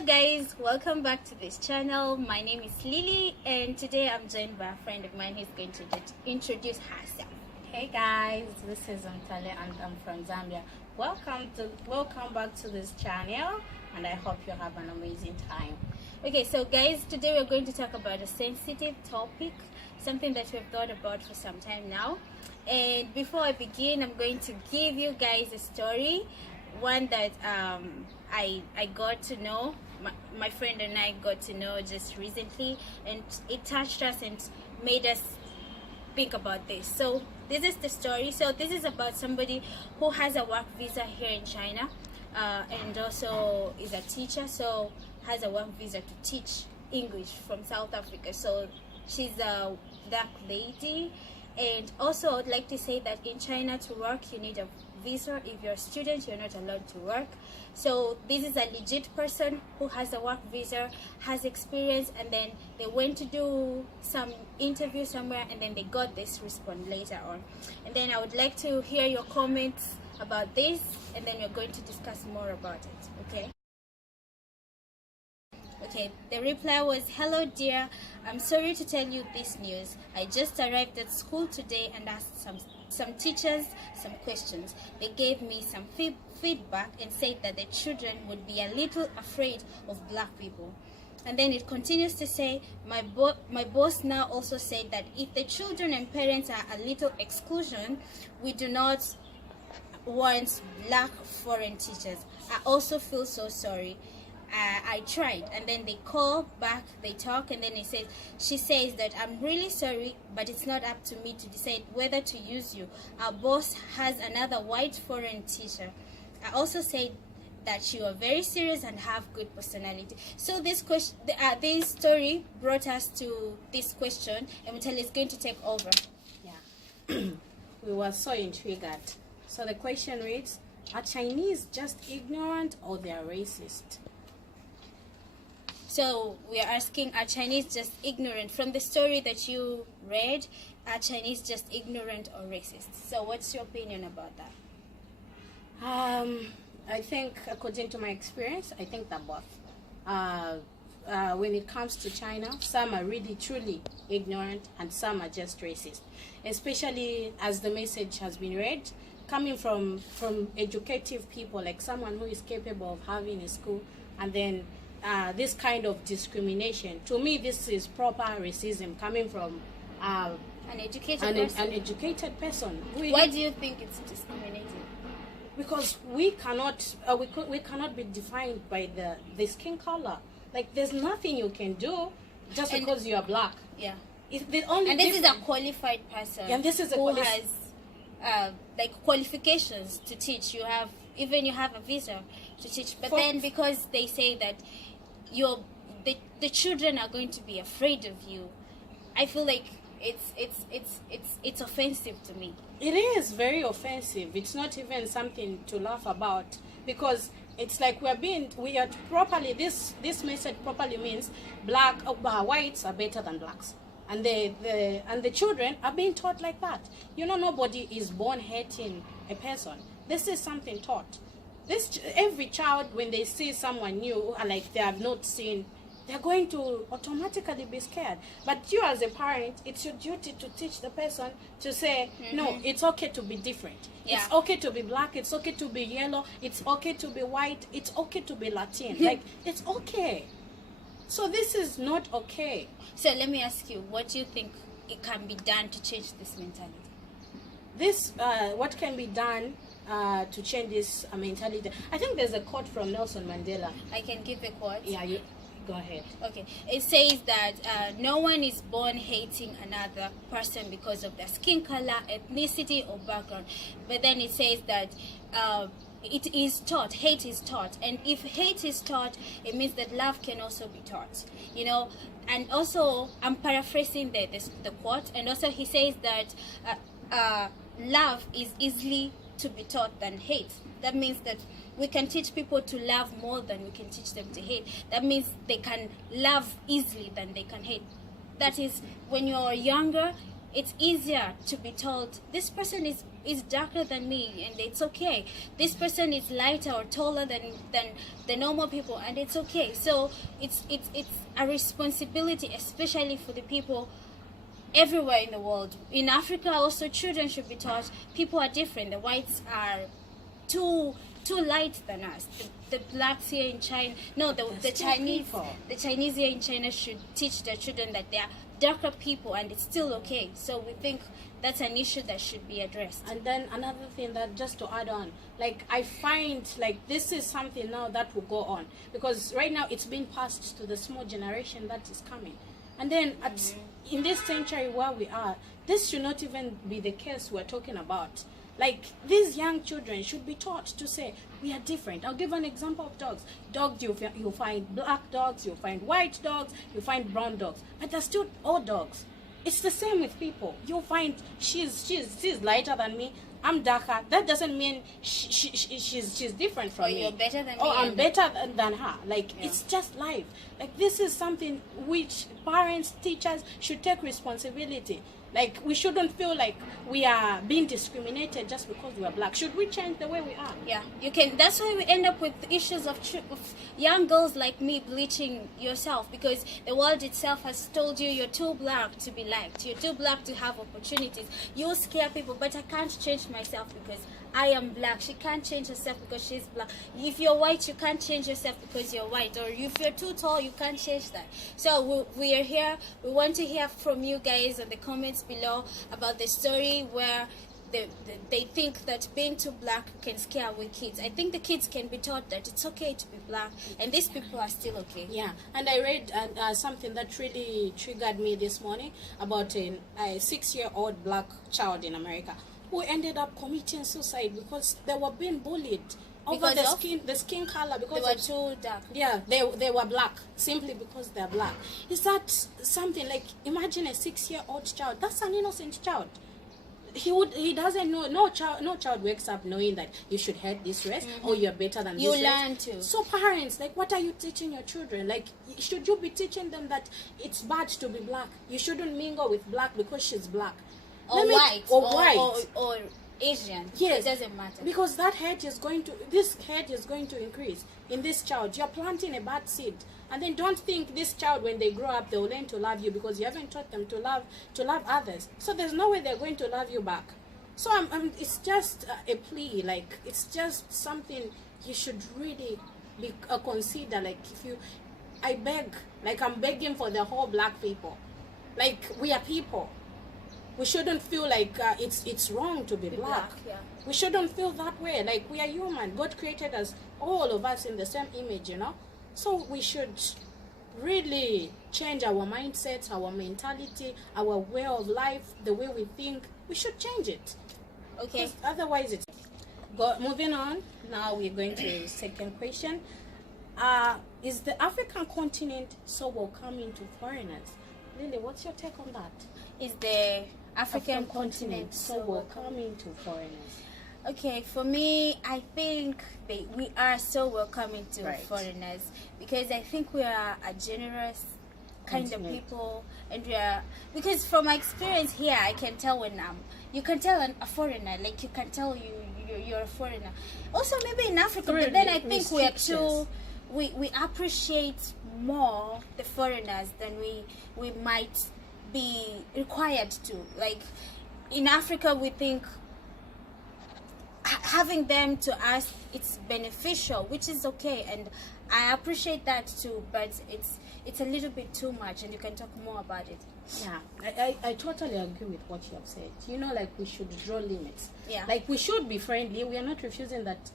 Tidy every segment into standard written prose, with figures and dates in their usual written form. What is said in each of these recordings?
Hello guys, welcome back to this channel. My name is Lily and today I'm joined by a friend of mine who's going to introduce herself. Hey guys, this is Mtale and I'm from Zambia. Welcome back to this channel and I hope you have an amazing time. Okay, so guys, today we're going to talk about a sensitive topic, something that we've thought about for some time now. And before I begin, I'm going to give you guys a story, one that I got to know, my friend and I got to know just recently, and it touched us and made us think about this. So this is the story. So this is about somebody who has a work visa here in China, and also is a teacher, so has a work visa to teach English from South Africa. So she's a black lady. And also I'd like to say that in China, to work you need a visa. If you're a student, you're not allowed to work. So this is a legit person who has a work visa, has experience, and then they went to do some interview somewhere and then they got this response later on. And then I would like to hear your comments about this, and then we're going to discuss more about it. Okay, the reply was, "Hello dear, I'm sorry to tell you this news. I just arrived at school today and asked some teachers some questions. They gave me some feedback and said that the children would be a little afraid of black people." And then it continues to say, my boss now also said that if the children and parents are a little exclusion, we do not want black foreign teachers. I also feel so sorry. I tried. And then they call back, they talk, and then she says that I'm really sorry, but it's not up to me to decide whether to use you. Our boss has another white foreign teacher. I also said that you are very serious and have good personality. So this story brought us to this question, and Mutale is going to take over. Yeah, we were so intrigued. So the question reads, are Chinese just ignorant or they are racist? So we are asking, are Chinese just ignorant? From the story that you read, are Chinese just ignorant or racist? So what's your opinion about that? I think, according to my experience, I think that both. When it comes to China, some are really truly ignorant and some are just racist. Especially as the message has been read, coming from educative people, like someone who is capable of having a school, and then this kind of discrimination. To me, this is proper racism coming from an educated person. Why do you think it's discriminating? Because we cannot be defined by the skin color. Like, there's nothing you can do just because you are black. Yeah. This is a qualified person. And this is who has qualifications to teach. You have a visa to teach, but then because they say that the children are going to be afraid of you, I feel like it's offensive to me. It is very offensive. It's not even something to laugh about, because it's like this message properly means whites are better than blacks, and the children are being taught like that. Nobody is born hating a person. This is something taught. Every child, when they see someone new, like they have not seen, they're going to automatically be scared. But you as a parent, it's your duty to teach the person to say, no, it's okay to be different. Yeah. It's okay to be black. It's okay to be yellow. It's okay to be white. It's okay to be Latin. Like, it's okay. So this is not okay. So let me ask you, what do you think it can be done to change this mentality? What can be done to change this mentality? I think there's a quote from Nelson Mandela. I can give the quote. Yeah, you go ahead. Okay, it says that no one is born hating another person because of their skin color, ethnicity, or background. But then it says that it is taught. Hate is taught, and if hate is taught, it means that love can also be taught. And also, I'm paraphrasing the quote. And also, he says that love is easily to be taught than hate. That means that we can teach people to love more than we can teach them to hate. That means they can love easily than they can hate. That is, when you're younger, it's easier to be told this person is darker than me, and it's okay. This person is lighter or taller than the normal people, and it's okay. So it's a responsibility, especially for the people everywhere in the world. In Africa also, children should be taught people are different. The whites are too light than us. The blacks here in China, no, the Chinese here in China should teach their children that they are darker people, and it's still okay. So we think that's an issue that should be addressed. And then another thing, that just to add on, like I find like this is something now that will go on, because right now it's being passed to the small generation that is coming. And then in this century where we are, this should not even be the case we're talking about. Like, these young children should be taught to say, we are different. I'll give an example of dogs. Dogs, you'll find black dogs, you'll find white dogs, you'll find brown dogs. But they're still all dogs. It's the same with people. You'll find she's lighter than me, I'm darker. That doesn't mean she's different from me. You're better than me. Oh, I'm better than her. Like, it's just life. Like, this is something which parents, teachers should take responsibility. Like, we shouldn't feel like we are being discriminated just because we are black. Should we change the way we are? Yeah, you can. That's why we end up with issues of young girls like me bleaching yourself, because the world itself has told you you're too black to be liked. You're too black to have opportunities. You scare people, but I can't change myself because I am black. She can't change herself because she's black. If you're white, you can't change yourself because you're white. Or if you're too tall, you can't change that. So we are here. We want to hear from you guys in the comments below about the story where they think that being too black can scare away kids. I think the kids can be taught that it's okay to be black, and these people are still okay. Yeah, and I read something that really triggered me this morning about a 6-year-old black child in America who ended up committing suicide because they were being bullied over the skin color, because they were too dark. Yeah, they were black simply because they're black. Is that something like, imagine a 6-year-old child? That's an innocent child. He doesn't know. No child wakes up knowing that you should hate this race or you're better than this race. You learn to. So parents, like, what are you teaching your children? Like, should you be teaching them that it's bad to be black? You shouldn't mingle with black because she's black. Or white. Or Asian. Yes, it doesn't matter, because this hate is going to increase in this child. You're planting a bad seed, and then don't think this child, when they grow up, they will learn to love you because you haven't taught them to love others. So there's no way they're going to love you back. So it's just a plea. Like, it's just something you should really consider. Like, I'm begging for the whole black people. Like, we are people. We shouldn't feel like it's wrong to be black. Yeah. We shouldn't feel that way. Like, we are human. God created us, all of us, in the same image, So we should really change our mindsets, our mentality, our way of life, the way we think. We should change it. Okay. Otherwise, moving on. Now we're going to the second question. Is the African continent so welcoming to foreigners? Lily, what's your take on that? Is the African continent so welcoming to foreigners? Okay, for me, I think we are so welcoming to foreigners, because I think we are a generous kind of people, and because from my experience here, I can tell when you can tell a foreigner, like, you can tell you're a foreigner. Also, maybe in Africa, but then I think we appreciate more the foreigners than we might be required to. Like, in Africa, we think having them to us, it's beneficial, which is okay, and I appreciate that too, but it's a little bit too much, and you can talk more about it. Yeah, I totally agree with what you have said. Like, we should draw limits. Yeah. Like, we should be friendly. We are not refusing that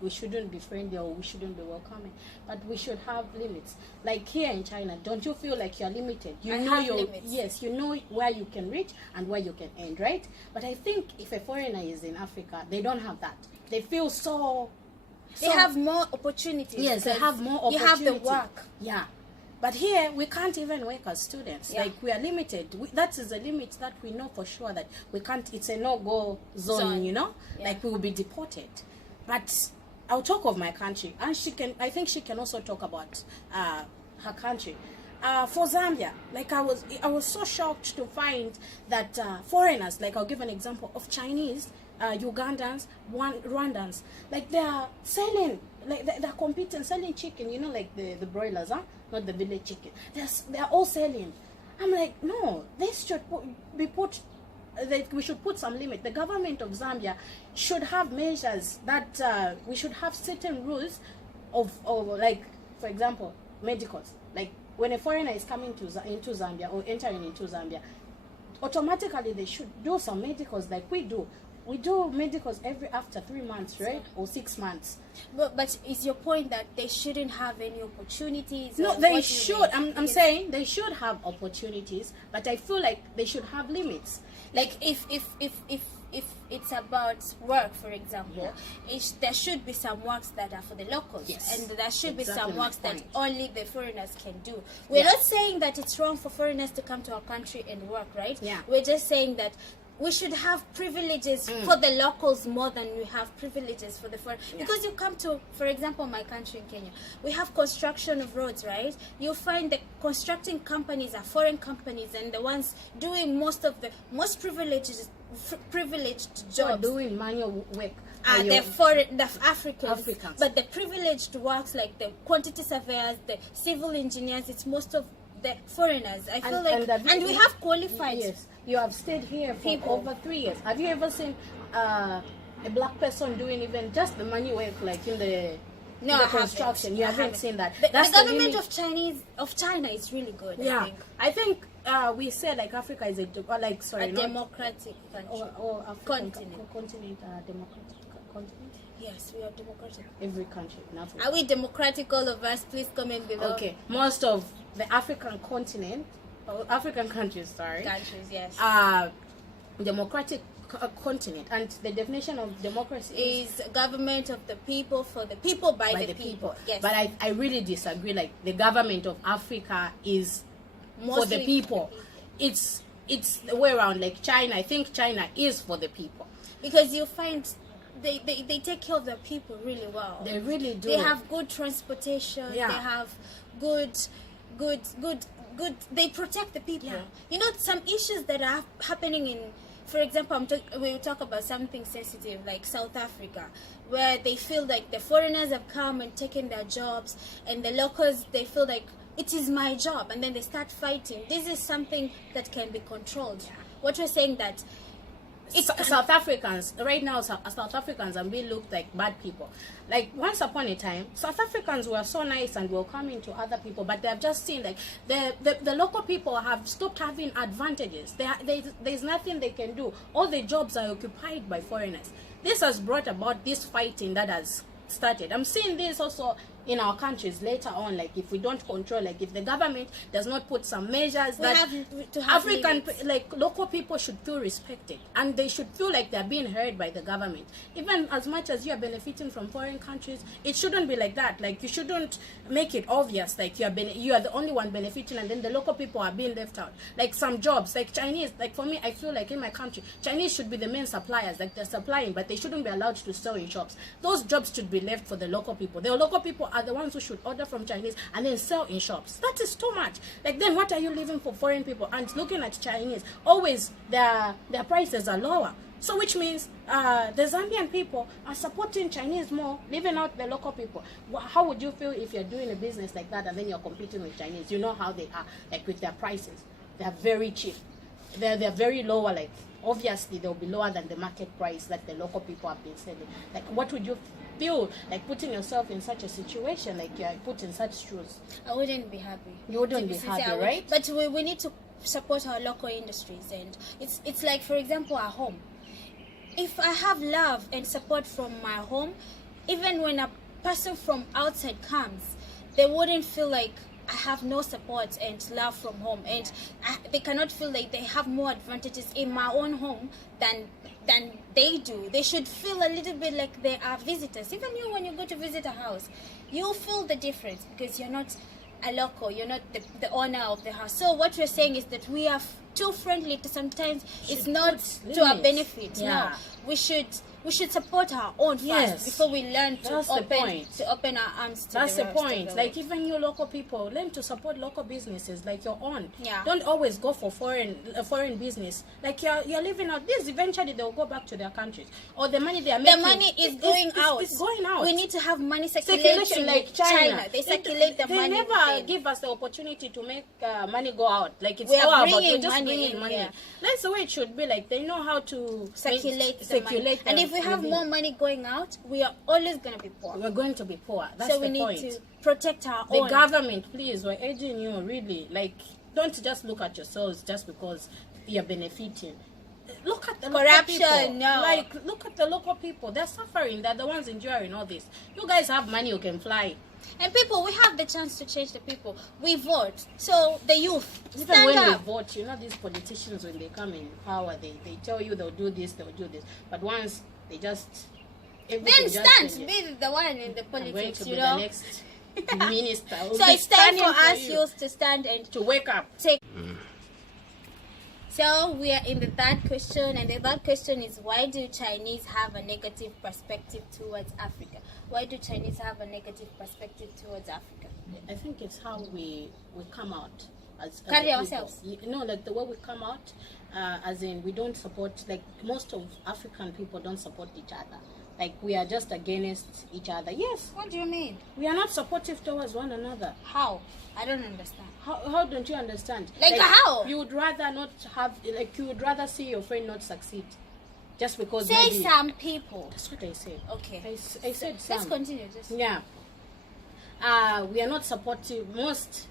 we shouldn't be friendly or we shouldn't be welcoming, but we should have limits. Like, here in China, don't you feel like you're limited? You know your limits. Yes, you know where you can reach and where you can end, right? But I think if a foreigner is in Africa, they don't have that. They feel they have more opportunities. Yes, they have more opportunity. You have the work. Yeah. But here, we can't even work as students. Yeah. Like, we are limited. That is a limit that we know for sure that we can't, it's a no-go zone, Yeah. Like, we will be deported. But I'll talk of my country. And I think she can also talk about her country. for Zambia, like I was so shocked to find that foreigners, like I'll give an example of Chinese, Ugandans, Rwandans, like they are selling, like they're competing, selling chicken, you know, like the broilers, not the village chicken. They're all selling. I'm like, no, this should be put. That we should put some limit. The government of Zambia should have measures that we should have certain rules of like, for example, medicals. Like when a foreigner is coming into Zambia or entering into Zambia, automatically they should do some medicals like we do. We do medicals after 3 months, right? Or 6 months. But is your point that they shouldn't have any opportunities? No, they should. I'm saying they should have opportunities, but I feel like they should have limits. Like if it's about work, for example, there should be some works that are for the locals, and there should be some works that only the foreigners can do. We're not saying that it's wrong for foreigners to come to our country and work, right? Yeah. We're just saying that we should have privileges for the locals more than we have privileges for the foreign. Because you come to, for example, my country in Kenya, we have construction of roads, right? You find the constructing companies are foreign companies, and the ones doing most of the most privileged jobs, doing manual work, the Africans. But the privileged works like the quantity surveyors, the civil engineers, it's most of the foreigners. I feel and we have qualified. Yes, you have stayed here for over 3 years. Have you ever seen a black person doing even just the manual work, like in the construction? You haven't seen that. The government of China is really good. Yeah, I think we say like Africa is a democratic country. Or continent. Democratic continent. Yes, we are democratic. Every country in Africa. Are we democratic, all of us? Please comment below. Okay, most of the African continent, or African countries, yes, democratic continent, and the definition of democracy is government of the people, for the people, by the people. Yes. But I really disagree. Like the government of Africa is mostly for the people. It's the way around. Like China, I think China is for the people, because you find they take care of their people really well. They really do. They have good transportation. Yeah. They have good. They protect the people. Yeah. You know, some issues that are happening in, for example, we'll talk about something sensitive like South Africa, where they feel like the foreigners have come and taken their jobs, and the locals, they feel like it is my job, and then they start fighting. This is something that can be controlled. Yeah. What we're saying that South Africans right now, South Africans are being looked like bad people. Like once upon a time, South Africans were so nice and welcoming to other people, but they have just seen like the local people have stopped having advantages. There's nothing they can do. All the jobs are occupied by foreigners. This has brought about this fighting that has started. I'm seeing this also in our countries later on, like if we don't control, like if the government does not put some measures, that African, like local people should feel respected, and they should feel like they're being heard by the government. Even as much as you are benefiting from foreign countries, it shouldn't be like that. Like you shouldn't make it obvious like you are the only one benefiting, and then the local people are being left out. Like some jobs, like Chinese, like for me, I feel like in my country, Chinese should be the main suppliers, like they're supplying, but they shouldn't be allowed to sell in shops. Those jobs should be left for the local people. The local people are the ones who should order from Chinese and then sell in shops. That is too much. Like then what are you leaving for foreign people? And looking at Chinese, always their prices are lower. So which means the Zambian people are supporting Chinese more, leaving out the local people. How would you feel if you're doing a business like that and then you're competing with Chinese? You know how they are, like with their prices. They're very cheap. They're very lower, like obviously they'll be lower than the market price that the local people have been selling. Like what would you feel like putting yourself in such a situation, like you're put in such shoes? I wouldn't be happy. You wouldn't be happy, right? But we need to support our local industries, and it's like, for example, our home. If I have love and support from my home, even when a person from outside comes, they wouldn't feel like I have no support and love from home, and they cannot feel like they have more advantages in my own home than they do. They should feel a little bit like they are visitors. Even you, when you go to visit a house, you feel the difference because you're not a local, you're not the owner of the house. So what we're saying is that we are too friendly to sometimes it's not to our benefit. Yeah. No, we should we should support our own Yes. first before we learn to That's the point. open our arms to That's the the rest of point. the Like world. even you local people, learn to support local businesses like your own. Yeah. Don't always go for foreign business. Like you're living out this. Eventually they'll go back to their countries, or the money they are The making. money is going out. It's going out. We need to have money circulating Circulation like China. They circulate the they money. never within. give us the opportunity to make money go out. Like it's We are all about bringing we're just money bringing in, money. yeah. That's the way it should be. Like they know how to Circulate the money. circulate And the if we have within. more money going out, we are always going to be poor. we're going to be poor. That's So we the need point. to protect our The own. government, please, we're urging you, really, like, don't just look at yourselves just because you're benefiting. Look at the Corruption, local people. no. Like, look at the local people. They're suffering. They're the ones enduring all this. You guys have money, you can fly. And people, we have the chance to change the people. We vote. So the youth, Even stand when up. we vote, you know, these politicians, when they come in power, they tell you they'll do this, they'll do this. But once they just... everything Then just stand, changes. be the one in the I'm going politics, to be you the know. next minister. I'll So be it's time standing for us you youth to stand and to wake up. take. So we are in the third question, and the third question is, why do Chinese have a negative perspective towards Africa? Why do Chinese have a negative perspective towards Africa? I think it's how we come out as Carry a people. ourselves. You know, like the way we come out, as in we don't support, like most of African people don't support each other. Like we are just against each other. Yes, What do you mean? we are not supportive towards one another. How? I don't understand. How don't you understand? Like how? You would rather not have, like you would rather see your friend not succeed, just because. Say maybe, some people. That's what I said. Okay. I said some. Let's continue. Just Yeah. We are not supportive. Most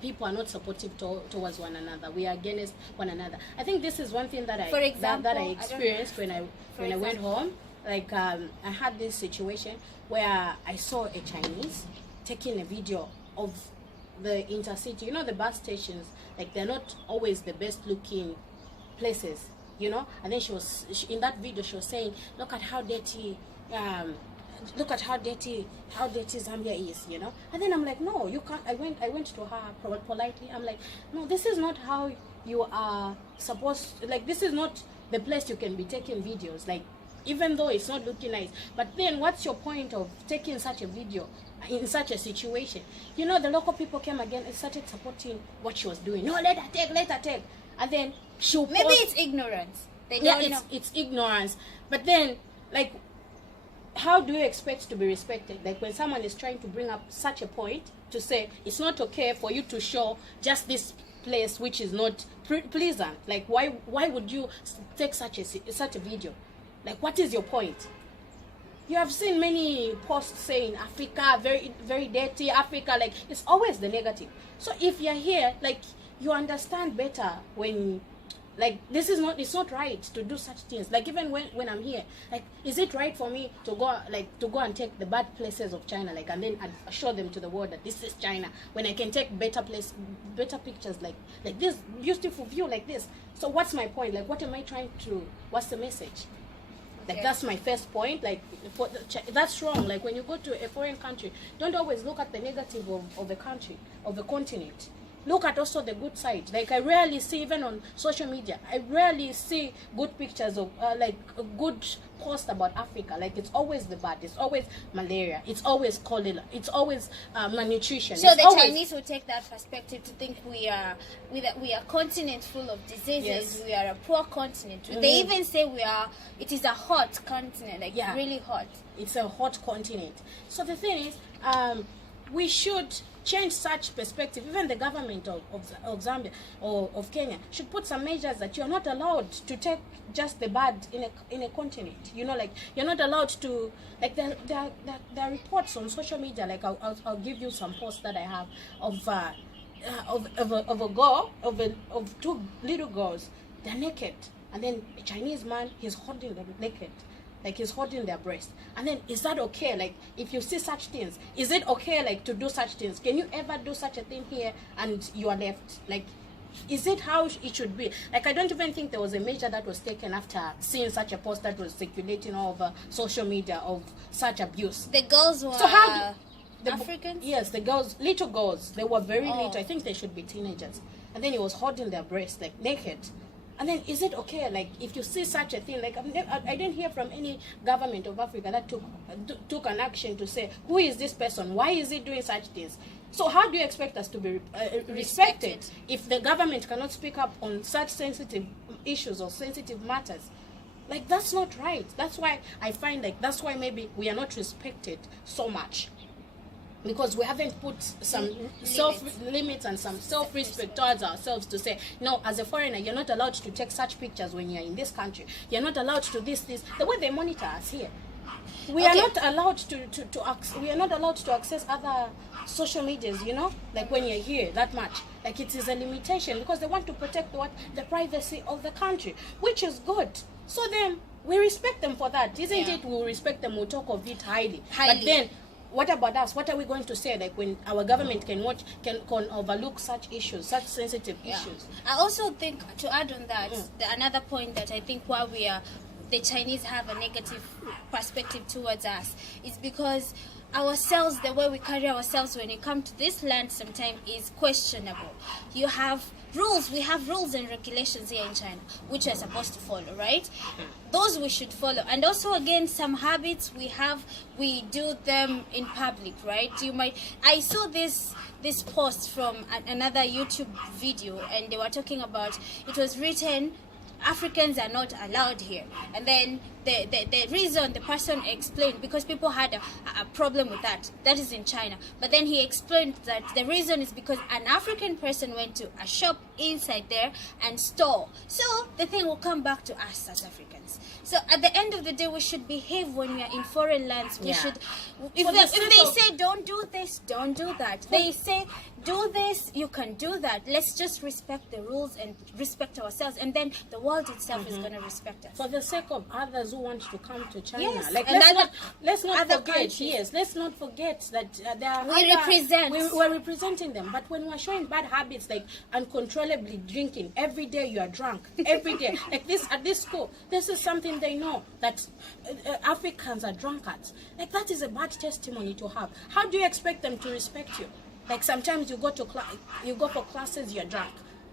people are not supportive towards one another. We are against one another. I think this is one thing that For example, that I I don't- experienced when I went home. Like I had this situation where I saw a Chinese taking a video of the intercity. You know, the bus stations. Like they're not always the best looking places. You know. And then in that video she was saying, look at how dirty. Look at how dirty Zambia is, you know. And then I'm like, no, you can't. I went to her politely. I'm like, no, this is not how you are supposed. Like, this is not the place you can be taking videos. Like, even though it's not looking nice, but then what's your point of taking such a video in such a situation? You know, the local people came again and started supporting what she was doing. No, let her take, and then she'll maybe post, it's ignorance. They yeah, don't know. it's ignorance. But then, like, how do you expect to be respected? Like when someone is trying to bring up such a point to say it's not okay for you to show just this place which is not pleasant. Like why would you take such a video? Like what is your point? You have seen many posts saying Africa very very dirty, Africa, like it's always the negative. So if you're here, like you understand better when, like, this is not, it's not right to do such things. Like even when I'm here, like, is it right for me to go and take the bad places of China, like, and then show them to the world that this is China, when I can take better pictures like this beautiful view like this? So what's my point? Like, what am I trying to, what's the message? Like, that's my first point. Like, that's wrong. Like, when you go to a foreign country, don't always look at the negative of the country, of the continent. Look at also the good side. Like, I rarely see, even on social media, I rarely see good pictures of, like, a good post about Africa. Like, it's always the bad. It's always malaria. It's always cholera. It's always malnutrition. So it's the always, Chinese will take that perspective to think we are a continent full of diseases. Yes. We are a poor continent. They even say it is a hot continent, like Yeah. really hot. It's a hot continent. So the thing is, we should change such perspective. Even the government of Zambia or of Kenya should put some measures that you're not allowed to take just the bad in a continent. You know, like, you're not allowed to, like, there are reports on social media. Like, I'll give you some posts that I have of a girl, of two little girls. They're naked, and then a Chinese man, he's holding them naked. Like, he's holding their breast. And then, is that okay? Like, if you see such things, is it okay, like, to do such things? Can you ever do such a thing here and you are left? Like, is it how it should be? Like, I don't even think there was a measure that was taken after seeing such a post that was circulating all over social media of such abuse. The girls were So how Africans? Yes, the girls, little girls. They were very Oh. little. I think they should be teenagers. And then he was holding their breast, like, naked. And then, is it okay, like, if you see such a thing, like, I didn't hear from any government of Africa that took an action to say, who is this person? Why is he doing such things? So how do you expect us to be respected if the government cannot speak up on such sensitive issues or sensitive matters? Like, that's not right. That's why I find, like, that's why maybe we are not respected so much. Because we haven't put some self-limits and some self-respect towards ourselves to say, no, as a foreigner, you're not allowed to take such pictures when you're in this country. You're not allowed to this. The way they monitor us here. We are not allowed we are not allowed to access other social medias, you know, like when you're here that much. Like, it is a limitation because they want to protect the privacy of the country, which is good. So then we respect them for that, isn't it? We'll respect them, we'll talk of it highly. But then, what about us? What are we going to say, like, when our government can overlook such issues, such sensitive issues? I also think, to add on that, another point that I think why the Chinese have a negative perspective towards us is because ourselves, the way we carry ourselves when it comes to this land sometimes is questionable. You have rules, we have rules and regulations here in China which we're supposed to follow, right? Those we should follow. And also, again, some habits we do them in public, right? I saw this post from another YouTube video, and they were talking about, it was written, Africans are not allowed here. And then the reason the person explained, because people had a problem with that is in China. But then he explained that the reason is because an African person went to a shop inside there and stole. So the thing will come back to us as Africans. So at the end of the day, we should behave when we are in foreign lands. We should, if they say don't do this, don't do that. They say do this, you can do that. Let's just respect the rules and respect ourselves, and then the world itself is going to respect us. For the sake of others who want to come to China. Yes, like, and let's not forget. countries. Yes, let's not forget that we're representing them. But when we're showing bad habits, like uncontrollably drinking every day, you are drunk every day. Like this at this school, this is something they know, that Africans are drunkards. Like, that is a bad testimony to have. How do you expect them to respect you? Like, sometimes you go for classes, you're drunk.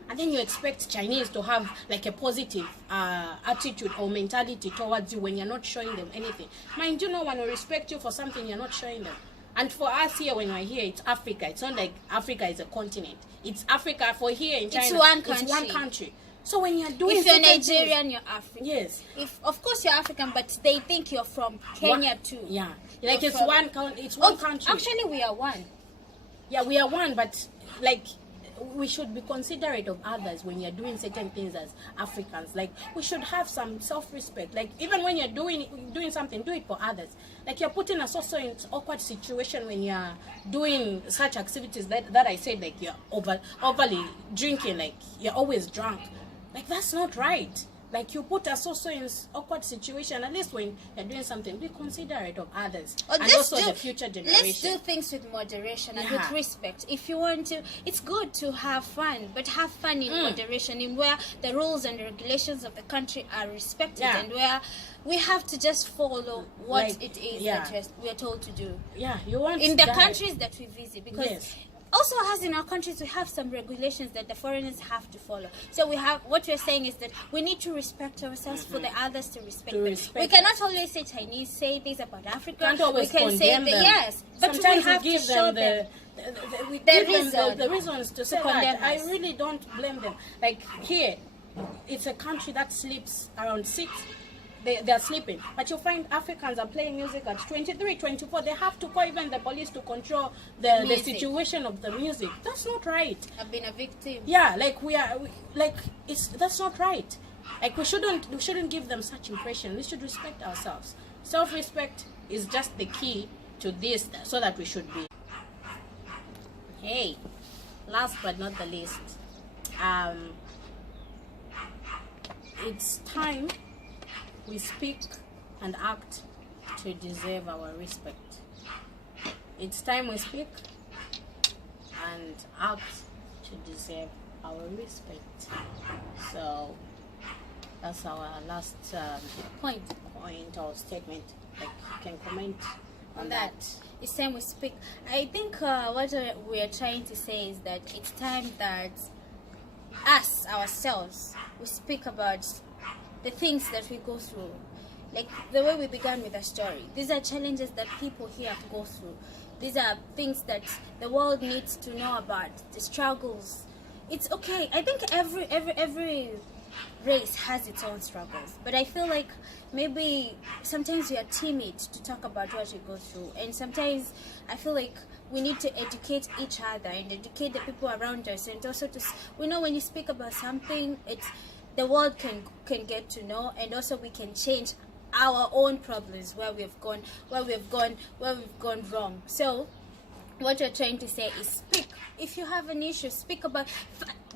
And then you expect Chinese to have like a positive attitude or mentality towards you when you're not showing them anything. Mind you, no one will respect you for something you're not showing them. And for us here, when we're here, it's Africa. It's not like Africa is a continent. It's Africa. For here in China, it's one country. So when you're doing, if you're Nigerian, you're African. Yes. If of course you're African, but they think you're from Kenya too. Yeah. Like, it's one country. Actually, we are one. Yeah, we are one, but like, we should be considerate of others when you're doing certain things as Africans. Like, we should have some self-respect. Like, even when you're doing something, do it for others. Like, you're putting us also in awkward situation when you're doing such activities that I said, like, you're overly drinking, like you're always drunk. Like, that's not right. Like, you put us also in awkward situation. At least when you're doing something, be considerate of others and also the future generation. Let's do things with moderation and with respect. If you want to, it's good to have fun, but have fun in moderation, in where the rules and the regulations of the country are respected, and where we have to just follow what it is that we are told to do. Yeah, you want in the countries that we visit, because. Also, as in our countries, we have some regulations that the foreigners have to follow. So what we're saying is that we need to respect ourselves for the others to respect them. We cannot always say Chinese say things about Africa. Can't always we can say them. Yes, but sometimes we have give to show them the reasons to say that. I really don't blame them. Like, here, it's a country that sleeps around 6. They're sleeping, but you find Africans are playing music at 23, 24. They have to call even the police to control the situation of the music. That's not right. I've been a victim. Yeah, like that's not right. Like, we shouldn't give them such impression. We should respect ourselves. Self-respect is just the key to this, so that we should be. Hey, last but not the least, it's time we speak and act to deserve our respect. It's time we speak and act to deserve our respect. So that's our last point or statement. Like, you can comment on that. It's time we speak. I think what we are trying to say is that it's time that us ourselves, we speak about the things that we go through. Like the way we began with the story. These are challenges that people here go through. These are things that the world needs to know about. The struggles. It's okay. I think every race has its own struggles. But I feel like maybe sometimes we are timid to talk about what we go through. And sometimes I feel like we need to educate each other and educate the people around us. And also we know when you speak about something, it's the world can get to know, and also we can change our own problems where we've gone wrong. So what we're trying to say is speak. If you have an issue, speak about,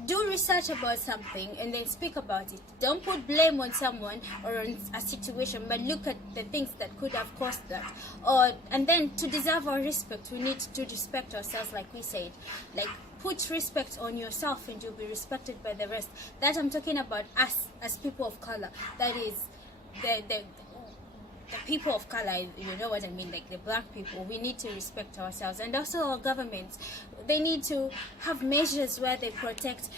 do research about something and then speak about it. Don't put blame on someone or on a situation, but look at the things that could have caused that. And then to deserve our respect, we need to respect ourselves, like we said. Like, put respect on yourself and you'll be respected by the rest. That I'm talking about us as people of color. That is the people of color, you know what I mean, like the black people. We need to respect ourselves, and also our governments. They need to have measures where they protect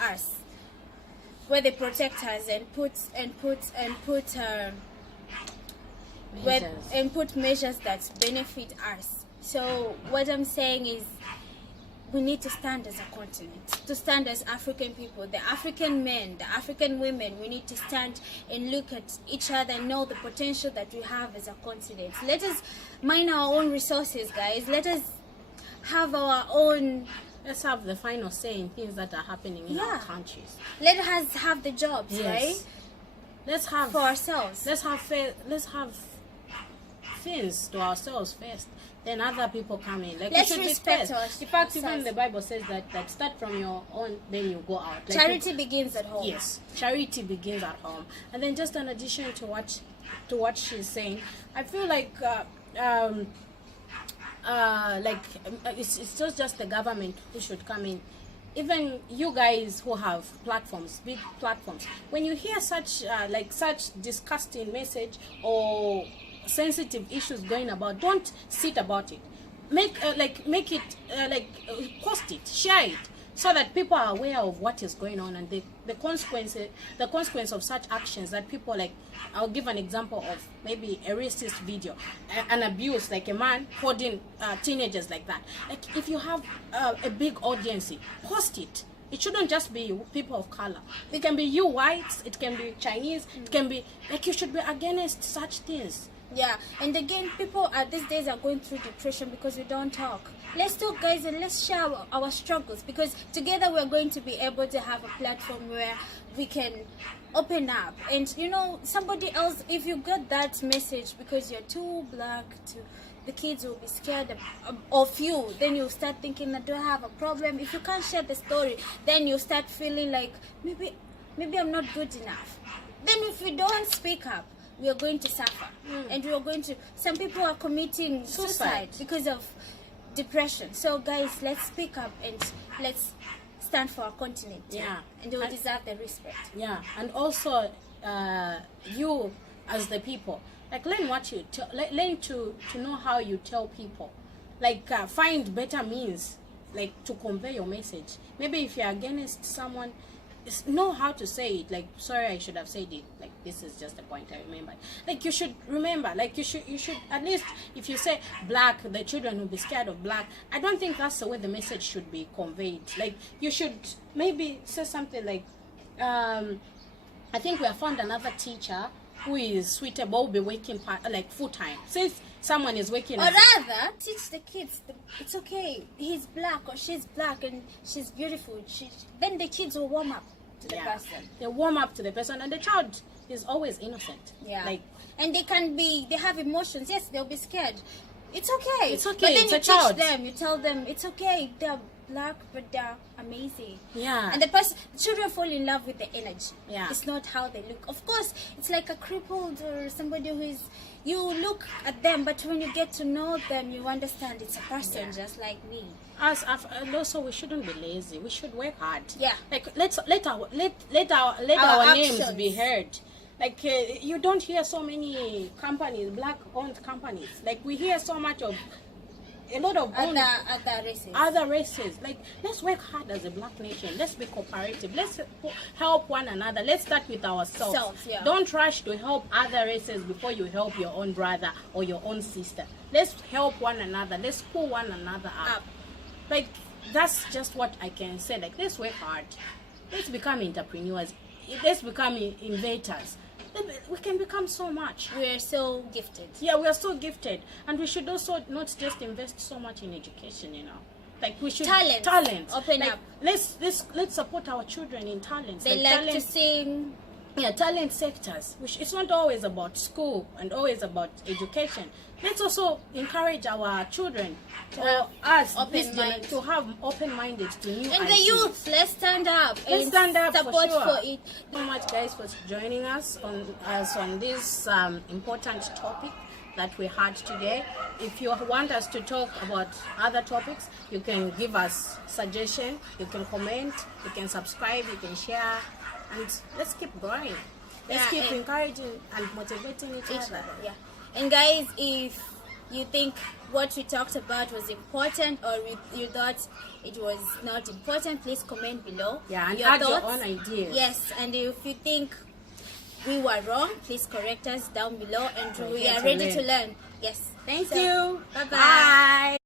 us, and put measures that benefit us. So what I'm saying is, we need to stand as a continent, to stand as African people, the African men, the African women. We need to stand and look at each other and know the potential that we have as a continent. Let us mine our own resources, guys. Let us have our own. Let's have the final say in things that are happening in our countries. Let us have the jobs, right? Let's have for ourselves. Let's have things to ourselves first. Then other people come in. Like, let's we should respect us. In fact, even the Bible says that start from your own, then you go out. Like, charity begins at home. Yes, charity begins at home. And then just in addition to what she's saying, I feel like it's just the government who should come in. Even you guys who have platforms, big platforms, when you hear such disgusting message or sensitive issues going about, don't sit about it. Post it, share it, so that people are aware of what is going on and the consequence of such actions. That people, like, I'll give an example of maybe a racist video, an abuse, like a man holding teenagers like that. Like, if you have a big audience, post it. It shouldn't just be people of color. It can be you whites, it can be Chinese, it can be, like, you should be against such things. Yeah, and again, people these days are going through depression because we don't talk. Let's talk, guys, and let's share our struggles, because together we're going to be able to have a platform where we can open up. And you know, somebody else, if you got that message because you're too black, the kids will be scared of you, then you start thinking that, do I have a problem? If you can't share the story, then you start feeling like maybe I'm not good enough. Then if we don't speak up, we are going to suffer. And we are going to, some people are committing suicide because of depression. So guys, let's speak up and let's stand for our continent. Yeah, and they will deserve the respect. Yeah, and also you as the people, like, learn what you learn to know how you tell people. Like, find better means, like, to convey your message. Maybe if you're against someone, know how to say it. Like, sorry, I should have said it. Like, this is just a point I remember. Like, you should remember. Like, you should at least, if you say black, the children will be scared of black. I don't think that's the way the message should be conveyed. Like, you should maybe say something like, I think we have found another teacher who is suitable, will be working full time. Since someone is working, or rather teach the kids it's okay, he's black or she's black and she's beautiful. Then the kids will warm up to the person. They warm up to the person, and the child is always innocent. Yeah, like, and they have emotions. Yes, they'll be scared. It's okay. It's okay. But then it's you a child. teach them. You tell them it's okay. They're black, but they're amazing. Yeah. And the children fall in love with the energy. Yeah. It's not how they look. Of course, it's like a crippled or somebody who is. You look at them, but when you get to know them, you understand it's a person just like me. And also, we shouldn't be lazy. We should work hard. Yeah. Like, let our names be heard. Like, you don't hear so many companies, black-owned companies. Like, we hear so much of a lot of other races. Like, let's work hard as a black nation. Let's be cooperative. Let's help one another. Let's start with ourselves. Yeah. Don't rush to help other races before you help your own brother or your own sister. Let's help one another. Let's pull one another up. Like, that's just what I can say. Like, let's work hard. Let's become entrepreneurs. Let's become innovators. We can become so much. We are so gifted. Yeah, we are so gifted, and we should also not just invest so much in education. Like, we should talent. Open like, up. Let's support our children in talents. They like to sing. Yeah, talent sectors. It's not always about school and always about education. Let's also encourage our children to have open-minded to new and ideas. the youth. Let's stand up. Let's stand up support for sure. for it. Thank you so much, guys, for joining us on this important topic that we had today. If you want us to talk about other topics, you can give us suggestion. You can comment. You can subscribe. You can share. And let's keep growing. Let's keep encouraging and motivating each other. Yeah. And guys, if you think what we talked about was important, or you thought it was not important, please comment below. Yeah, and your add thoughts. your own ideas. Yes, and if you think we were wrong, please correct us down below, and we are to ready learn. to learn. Yes. Thank you. Bye-bye. Bye.